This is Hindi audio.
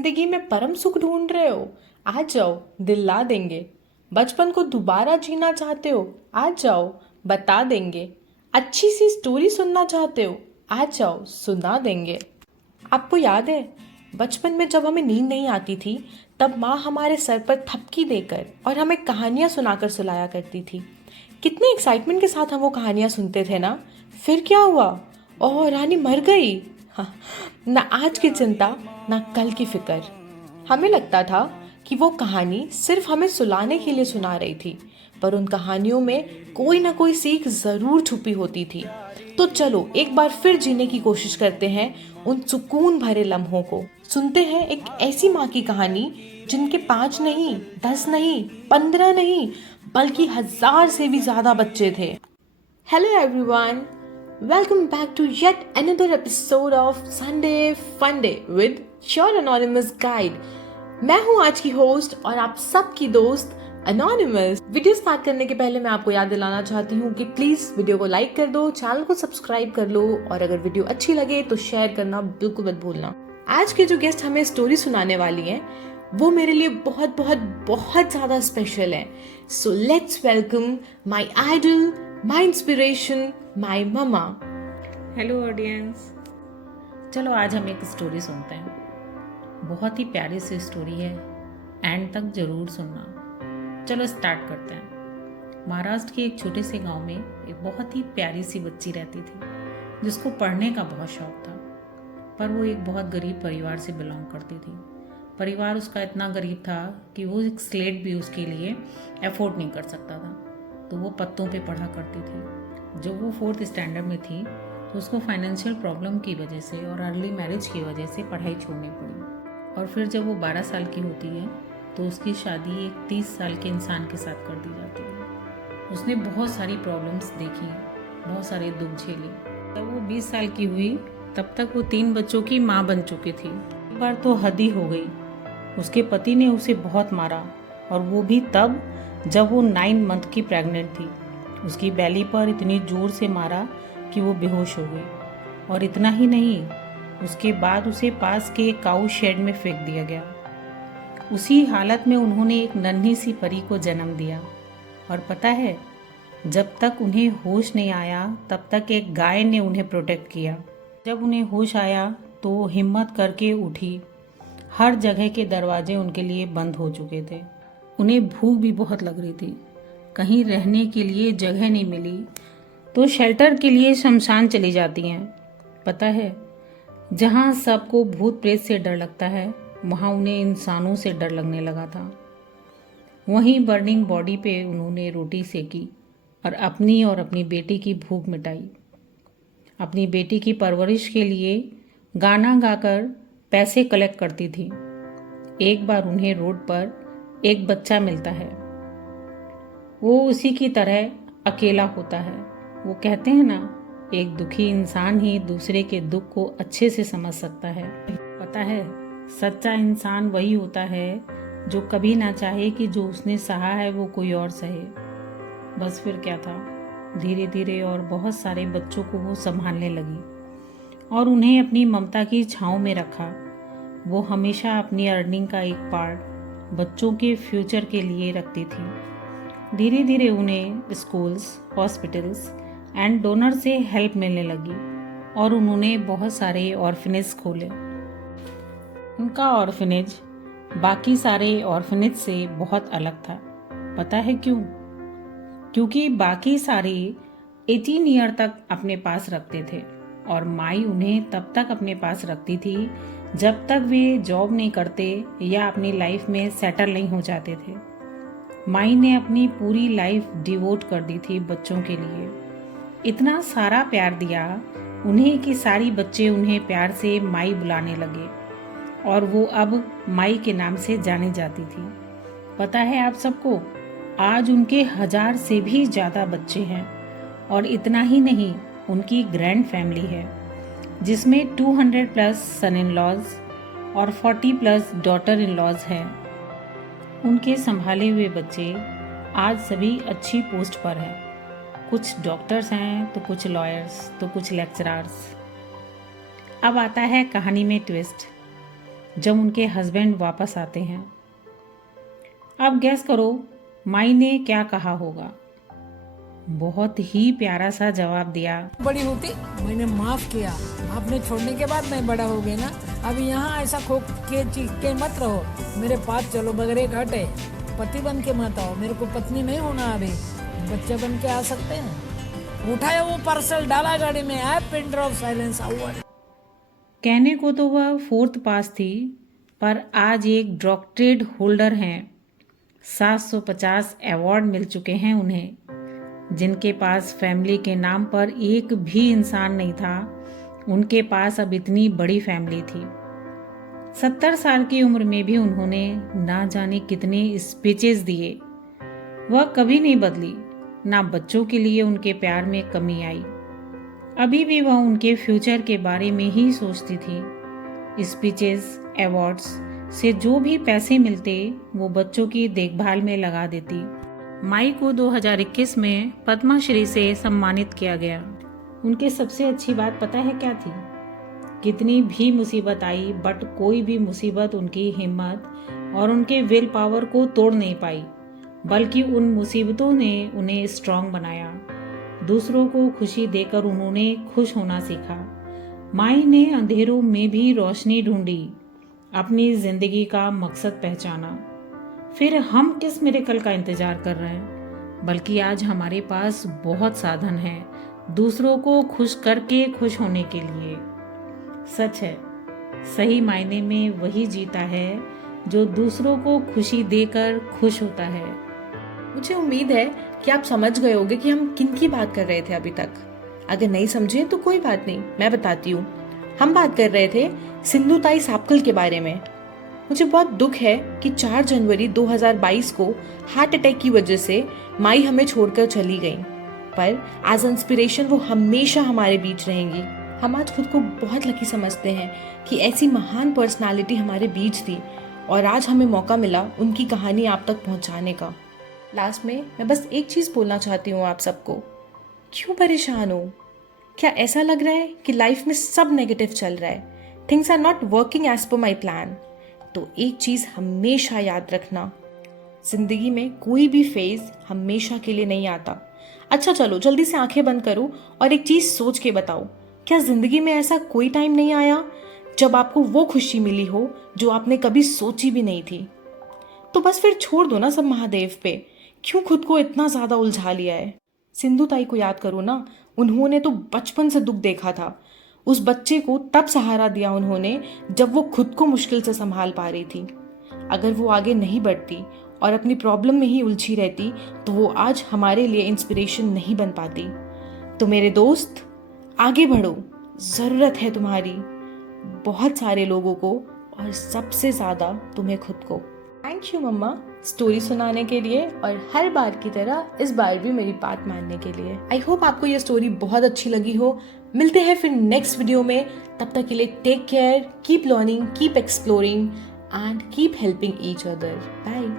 जिंदगी में परम सुख ढूंढ रहे हो? आ जाओ, दिला देंगे। बचपन को दोबारा जीना चाहते हो? आ जाओ, बता देंगे। अच्छी सी स्टोरी सुनना चाहते हो? आ जाओ, सुना देंगे। आपको याद है बचपन में जब हमें नींद नहीं आती थी, तब माँ हमारे सर पर थपकी देकर और हमें कहानियाँ सुनाकर सुलाया करती थी। कितने एक्साइटमेंट के साथ हम वो कहानियाँ सुनते थे ना। फिर क्या हुआ? ओह, रानी मर गई। हाँ, ना आज की चिंता, ना कल की फिक्र। हमें लगता था कि वो कहानी सिर्फ हमें सुलाने के लिए सुना रही थी, पर उन कहानियों में कोई ना कोई सीख जरूर छुपी होती थी। तो चलो एक बार फिर जीने की कोशिश करते हैं उन सुकून भरे लम्हों को। सुनते हैं एक ऐसी माँ की कहानी जिनके 5 नहीं, 10 नहीं, 15 नहीं, बल्कि 1000 से भी ज्यादा बच्चे थे। Hello everyone, welcome back to yet another episode of Sunday Funday with your anonymous guide. मैं हूं आज की होस्ट और आप सबकी दोस्त अनोनिमस। वीडियो स्टार्ट करने के पहले मैं आपको याद दिलाना चाहती हूँ कि प्लीज वीडियो को लाइक कर दो, चैनल को सब्सक्राइब कर लो और अगर वीडियो अच्छी लगे तो शेयर करना बिल्कुल मत भूलना। आज के जो गेस्ट हमें स्टोरी सुनाने वाली हैं वो मेरे लिए बहुत बहुत बहुत ज्यादा स्पेशल है। So let's welcome my idol, my inspiration, my mama. Hello audience, चलो आज हम एक स्टोरी सुनते हैं। बहुत ही प्यारी सी स्टोरी है, एंड तक जरूर सुनना। चलो स्टार्ट करते हैं। महाराष्ट्र के एक छोटे से गांव में एक बहुत ही प्यारी सी बच्ची रहती थी जिसको पढ़ने का बहुत शौक था, पर वो एक बहुत गरीब परिवार से बिलोंग करती थी। परिवार उसका इतना गरीब था कि वो एक स्लेट भी उसके लिए अफोर्ड नहीं कर सकता था, तो वो पत्तों पे पढ़ा करती थी। जब वो 4th स्टैंडर्ड में थी तो उसको फाइनेंशियल प्रॉब्लम की वजह से और अर्ली मैरिज की वजह से पढ़ाई छोड़नी पड़ी। और फिर जब वो 12 साल की होती है तो उसकी शादी एक 30 साल के इंसान के साथ कर दी जाती है। उसने बहुत सारी प्रॉब्लम्स देखी, बहुत सारे दुख झेले। जब वो 20 साल की हुई तब तक वो 3 बच्चों की माँ बन चुकी थी। एक बार तो हद ही हो गई, उसके पति ने उसे बहुत मारा, और वो भी तब जब वो 9 मंथ की प्रेग्नेंट थी। उसकी बैली पर इतनी जोर से मारा कि वो बेहोश हो गई। और इतना ही नहीं, उसके बाद उसे पास के एक काऊ शेड में फेंक दिया गया। उसी हालत में उन्होंने एक नन्ही सी परी को जन्म दिया। और पता है, जब तक उन्हें होश नहीं आया तब तक एक गाय ने उन्हें प्रोटेक्ट किया। जब उन्हें होश आया तो वो हिम्मत करके उठी। हर जगह के दरवाजे उनके लिए बंद हो चुके थे। उन्हें भूख भी बहुत लग रही थी। कहीं रहने के लिए जगह नहीं मिली तो शेल्टर के लिए शमशान चली जाती हैं। पता है, जहाँ सबको भूत प्रेत से डर लगता है वहाँ उन्हें इंसानों से डर लगने लगा था। वहीं बर्निंग बॉडी पे उन्होंने रोटी सेकी और अपनी बेटी की भूख मिटाई। अपनी बेटी की परवरिश के लिए गाना गाकर पैसे कलेक्ट करती थी। एक बार उन्हें रोड पर एक बच्चा मिलता है। वो उसी की तरह अकेला होता है। वो कहते हैं ना, एक दुखी इंसान ही दूसरे के दुख को अच्छे से समझ सकता है। पता है, सच्चा इंसान वही होता है जो कभी ना चाहे कि जो उसने सहा है वो कोई और सहे। बस फिर क्या था, धीरे धीरे और बहुत सारे बच्चों को वो संभालने लगी और उन्हें अपनी ममता की छांव में रखा। वो हमेशा अपनी अर्निंग का एक पार्ट बच्चों के फ्यूचर के लिए रखती थी। धीरे धीरे उन्हें स्कूल्स, हॉस्पिटल्स एंड डोनर से हेल्प मिलने लगी और उन्होंने बहुत सारे ऑर्फनेज खोले। उनका ऑर्फनेज बाकी सारे ऑर्फनेज से बहुत अलग था। पता है क्यों? क्योंकि बाकी सारे 18 ईयर तक अपने पास रखते थे और माई उन्हें तब तक अपने पास रखती थी जब तक वे जॉब नहीं करते या अपनी लाइफ में सेटल नहीं हो जाते थे। माई ने अपनी पूरी लाइफ डिवोट कर दी थी बच्चों के लिए। इतना सारा प्यार दिया उन्हें कि सारी बच्चे उन्हें प्यार से माई बुलाने लगे और वो अब माई के नाम से जानी जाती थी। पता है आप सबको, आज उनके 1000 से भी ज़्यादा बच्चे हैं। और इतना ही नहीं, उनकी ग्रैंड फैमिली है जिसमें 200 प्लस सन इन लॉज और 40 प्लस डॉटर इन लॉज हैं। उनके संभाले हुए बच्चे आज सभी अच्छी पोस्ट पर हैं। कुछ डॉक्टर्स हैं तो कुछ लॉयर्स तो कुछ लेक्चरर्स। अब आता है कहानी में ट्विस्ट। जब उनके हस्बैंड वापस आते हैं। अब गैस करो माई ने क्या कहा होगा। बहुत ही प्यारा सा जवाब दिया। बड़ी होती मैंने माफ किया, आपने छोड़ने के बाद मैं बड़ा हो गया ना। अब यहाँ ऐसा खो के चीख के मत रहो, मेरे पास चलो, बगैर एक हटे, पति बन के मत आओ। मेरे को पत्नी नहीं होना, अभी बच्चे बन के आ सकते हैं। उठाया वो पार्सल, डाला गाड़ी में, app pin drop silence out. कहने को तो वह 4th पास थी, पर आज एक डॉक्टरेट होल्डर हैं। 750 अवार्ड मिल चुके हैं उन्हें। जिनके पास फैमिली के नाम पर एक भी इंसान नहीं था, उनके पास अब इतनी बड़ी फैमिली थी। 70 साल की उम्र में भी उन्होंने ना जाने कितने स्पीचेस दिए। वह कभी नहीं बदली, ना बच्चों के लिए उनके प्यार में कमी आई। अभी भी वह उनके फ्यूचर के बारे में ही सोचती थी। स्पीचेस, अवार्ड्स से जो भी पैसे मिलते वो बच्चों की देखभाल में लगा देती। माई को 2021 में पद्मश्री से सम्मानित किया गया। उनके सबसे अच्छी बात पता है क्या थी? कितनी भी मुसीबत आई, बट कोई भी मुसीबत उनकी हिम्मत और उनके विल पावर को तोड़ नहीं पाई, बल्कि उन मुसीबतों ने उन्हें स्ट्रांग बनाया। दूसरों को खुशी देकर उन्होंने खुश होना सीखा। माई ने अंधेरों में भी रोशनी ढूंढी, अपनी जिंदगी का मकसद पहचाना। फिर हम किस मिरेकल का इंतजार कर रहे हैं, बल्कि आज हमारे पास बहुत साधन हैं दूसरों को खुश करके खुश होने के लिए। सच है, सही मायने में वही जीता है जो दूसरों को खुशी देकर खुश होता है। मुझे उम्मीद है कि आप समझ गए होंगे कि हम किन की बात कर रहे थे अभी तक। अगर नहीं समझे तो कोई बात नहीं, मैं बताती हूँ। हम बात कर रहे थे सिंधुताई सापकल के बारे में। मुझे बहुत दुख है कि 4 जनवरी 2022 को हार्ट अटैक की वजह से माई हमें छोड़कर चली गई, पर एज इंस्पिरेशन वो हमेशा हमारे बीच रहेंगी। हम आज खुद को बहुत लकी समझते हैं कि ऐसी महान पर्सनालिटी हमारे बीच थी और आज हमें मौका मिला उनकी कहानी आप तक पहुंचाने का। लास्ट में मैं बस एक चीज़ बोलना चाहती हूँ आप सबको, क्यों परेशान हो? क्या ऐसा लग रहा है कि लाइफ में सब नेगेटिव चल रहा है, things are not working as per my plan? तो एक चीज़ हमेशा याद रखना, जिंदगी में कोई भी फेज हमेशा के लिए नहीं आता। अच्छा चलो जल्दी से आंखें बंद करो और एक चीज़ सोच के बताओ, क्या जिंदगी में ऐसा कोई टाइम नहीं आया जब आपको वो खुशी मिली हो जो आपने कभी सोची भी नहीं थी? तो बस फिर छोड़ दो ना सब महादेव पे, क्यों खुद को इतना ज़्यादा उलझा लिया है? सिंधुताई को याद करो ना, उन्होंने तो बचपन से दुख देखा था। उस बच्चे को तब सहारा दिया उन्होंने जब वो खुद को मुश्किल से संभाल पा रही थी। अगर वो आगे नहीं बढ़ती और अपनी प्रॉब्लम में ही उलझी रहती तो वो आज हमारे लिए इंस्पिरेशन नहीं बन पाती। तो मेरे दोस्त आगे बढ़ो, ज़रूरत है तुम्हारी बहुत सारे लोगों को और सबसे ज़्यादा तुम्हें खुद को। थैंक यू मम्मा स्टोरी सुनाने के लिए और हर बार की तरह इस बार भी मेरी बात मानने के लिए। आई होप आपको ये स्टोरी बहुत अच्छी लगी हो। मिलते हैं फिर नेक्स्ट वीडियो में, तब तक के लिए take care, keep learning, keep exploring and keep helping each other. Bye.